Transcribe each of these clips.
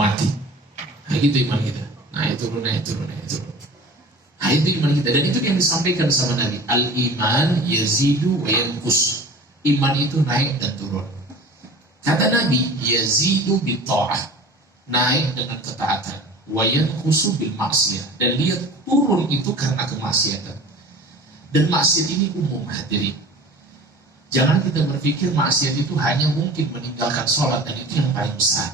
mati. Nah gitu iman kita. Naik turun. Nah itu iman kita. Dan itu yang disampaikan sama Nabi. Al-iman yazidu wa yanqus. Iman itu naik dan turun. Kata Nabi, yazidu bitta'ah, naik dengan ketaatan. Wa yanqusu bil maksiyah. Dan lihat turun itu karena kemaksiatan. Dan maksiat ini umum, hadirin. Jangan kita berpikir maksiat itu hanya mungkin meninggalkan sholat, dan itu yang paling besar.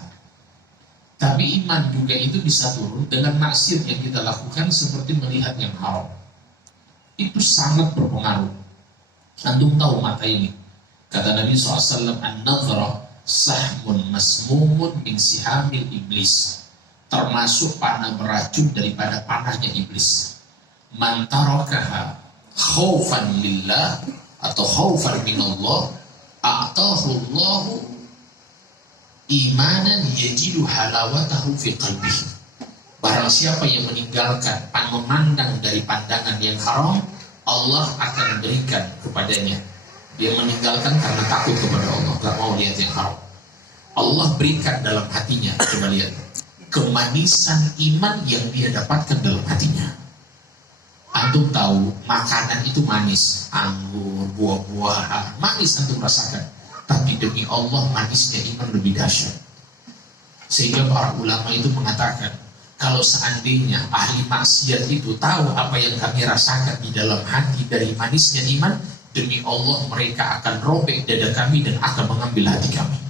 Tapi iman juga itu bisa turun dengan maksiat yang kita lakukan, seperti melihat yang haram. Itu sangat berpengaruh. Antum tahu mata ini. Kata Nabi SAW, an-nadhrah sahmun masmumun min sihamil iblis. Termasuk panah beracun daripada panahnya iblis. Man tarakaha khaufan lillah atau khaufan minallah a'tahullahu imanan yajidu halawatahu fi qalbihi. Barang siapa yang meninggalkan memandang dari pandangan yang haram, Allah akan berikan kepadanya. Dia meninggalkan karena takut kepada Allah, gak mau lihat yang haram. Allah berikan dalam hatinya, coba lihat, kemanisan iman yang dia dapatkan dalam hatinya. Antum tahu makanan itu manis, anggur, buah-buahan, manis antum rasakan. Tapi demi Allah manisnya iman lebih dahsyat. Sehingga para ulama itu mengatakan, kalau seandainya ahli maksiat itu tahu apa yang kami rasakan di dalam hati dari manisnya iman, demi Allah mereka akan robek dada kami dan akan mengambil hati kami.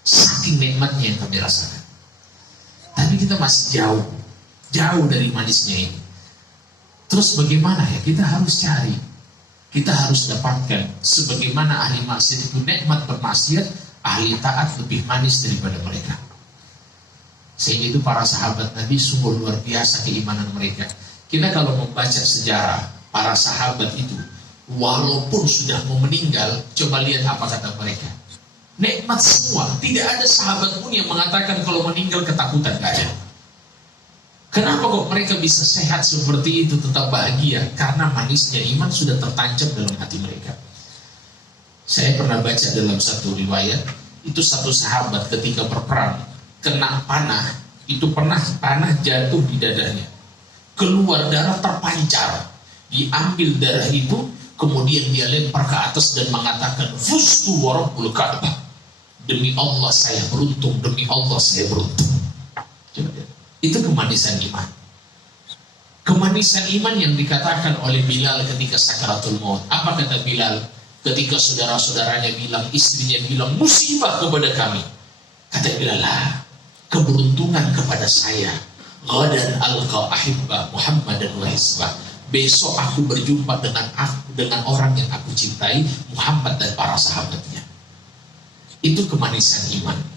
Saking nikmatnya yang kami rasakan. Tapi kita masih jauh dari manisnya ini. Terus bagaimana ya? Kita harus cari, kita harus dapatkan. Sebagaimana ahli maksiat itu nikmat bermaksiat, ahli taat lebih manis daripada mereka. Sehingga itu para sahabat Nabi sungguh luar biasa keimanan mereka. Kita kalau membaca sejarah para sahabat itu, walaupun sudah mau meninggal, coba lihat apa kata mereka. Nikmat semua, tidak ada sahabat pun yang mengatakan kalau meninggal ketakutan, gak ada. Kenapa kok mereka bisa sehat seperti itu, tetap bahagia? Karena manisnya iman sudah tertancap dalam hati mereka. Saya pernah baca dalam satu riwayat, itu satu sahabat ketika berperang kena panah, itu pernah panah jatuh di dadanya, keluar darah terpancar, diambil darah itu, kemudian dia lempar ke atas dan mengatakan, fustu wa rabbul Ka'bah, demi Allah saya beruntung, demi Allah saya beruntung. Coba lihat. Itu kemanisan iman. Kemanisan iman yang dikatakan oleh Bilal ketika sakaratul maut. Apa kata Bilal ketika saudara-saudaranya bilang, istrinya bilang, musibah kepada kami? Kata Bilal, keberuntungan kepada saya. Ghadan alqa ahibba Muhammadan wa hisbah. Besok aku berjumpa dengan orang yang aku cintai, Muhammad dan para sahabatnya. Itu kemanisan iman.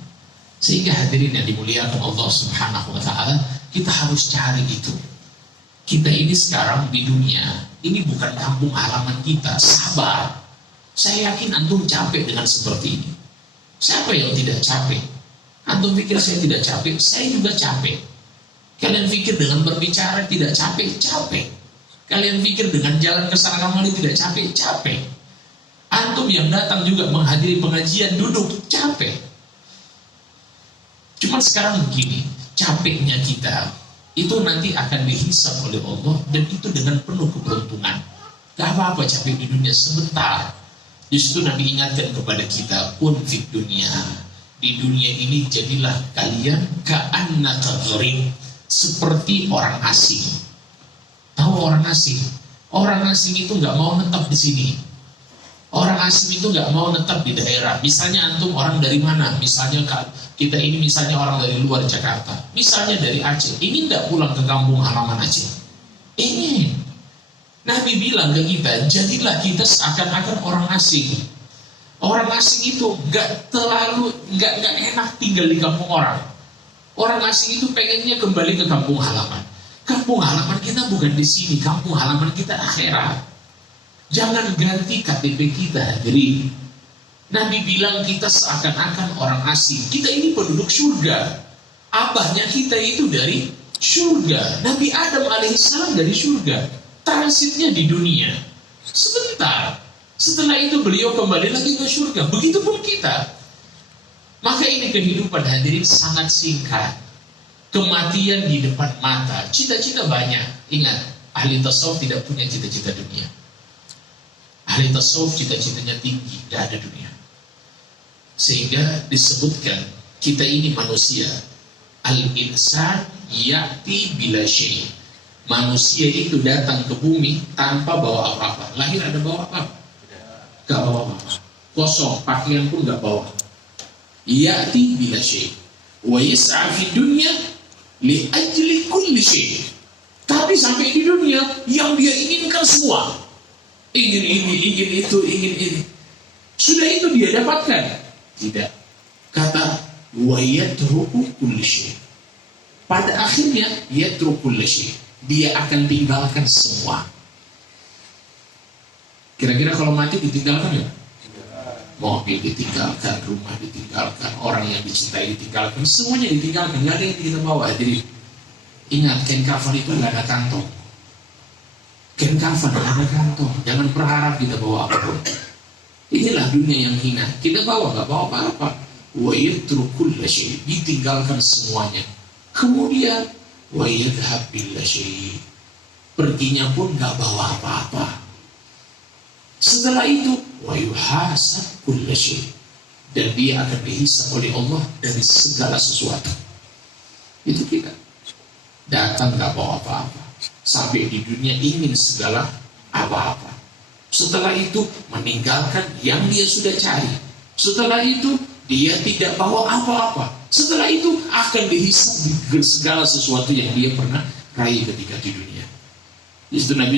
Sehingga hadirin yang dimuliakan Allah Subhanahu wa ta'ala, kita harus cari itu. Kita ini sekarang di dunia, ini bukan kampung halaman kita. Sabar. Saya yakin antum capek dengan seperti ini. Siapa yang tidak capek? Antum pikir saya tidak capek? Saya juga capek. Kalian pikir dengan berbicara tidak capek? Capek. Kalian pikir dengan jalan ke sana kemari tidak capek? Capek. Antum yang datang juga menghadiri pengajian duduk, capek. Cuman sekarang begini, capeknya kita itu nanti akan dihisab oleh Allah, dan itu dengan penuh keberuntungan. Gak apa-apa capek di dunia sebentar. Justru Nabi ingatkan kepada kita, pun fit dunia, di dunia ini jadilah kalian ka'annaka gharib, seperti orang asing. Tahu orang asing? Orang asing itu gak mau netap di sini. Orang asing itu gak mau netap di daerah. Misalnya antum orang dari mana? Misalnya kita ini misalnya orang dari luar Jakarta, misalnya dari Aceh, ini tidak pulang ke kampung halaman Aceh. Ini Nabi bilang ke kita, jadilah kita seakan-akan orang asing. Orang asing itu gak enak tinggal di kampung orang. Orang asing itu pengennya kembali ke kampung halaman. Kampung halaman kita bukan di sini, kampung halaman kita akhirat. Jangan ganti KTP kita. Jadi Nabi bilang kita seakan-akan orang asing. Kita ini penduduk surga. Abahnya kita itu dari surga. Nabi Adam alaihissalam dari surga. Transitnya di dunia sebentar. Setelah itu beliau kembali lagi ke surga. Begitupun kita. Maka ini kehidupan hadirin sangat singkat. Kematian di depan mata. Cita-cita banyak. Ingat, ahli tasawuf tidak punya cita-cita dunia. Ahli tasawuf cita-citanya tinggi, tidak ada dunia. Sehingga disebutkan kita ini manusia. Al-insan ya'ti bila syai'. Manusia itu datang ke bumi tanpa bawa apa-apa. Lahir ada bawa apa? Gak bawa apa-apa. Kosong, pakaian pun gak bawa. Ya'ti bila syai'. Wa yas'a fi dunya li ajli kulli syai'. Tapi sampai di dunia yang dia inginkan semua. Ingin ini, ingin itu, ingin ini. Sudah itu dia dapatkan? Tidak. Kata wa yatruku kulli syai'. Pada akhirnya yatruku kulli syai'. Dia akan tinggalkan semua. Kira-kira kalau mati ditinggalkan ya? Mobil ditinggalkan, rumah ditinggalkan, orang yang dicintai ditinggalkan, semuanya ditinggalkan, nggak ada yang kita bawa. Jadi ingat, kain kafan itu nggak ada kantong. Kain kafan nggak ada kantong. Jangan berharap kita bawa apapun. Inilah dunia yang hina. Kita bawa nggak bawa apa-apa. Wa yatrukul syai', ditinggalkan semuanya. Kemudian wa yadhhab bil syai', perginya pun nggak bawa apa-apa. Setelah itu wa yuhasab kull syai', dan dia akan dihisab oleh Allah dari segala sesuatu. Itu kita datang nggak bawa apa-apa, sampai di dunia ingin segala apa-apa. Setelah itu meninggalkan yang dia sudah cari. Setelah itu dia tidak bawa apa-apa. Setelah itu akan dihisab segala sesuatu yang dia pernah raih ketika di dunia. Itu Nabi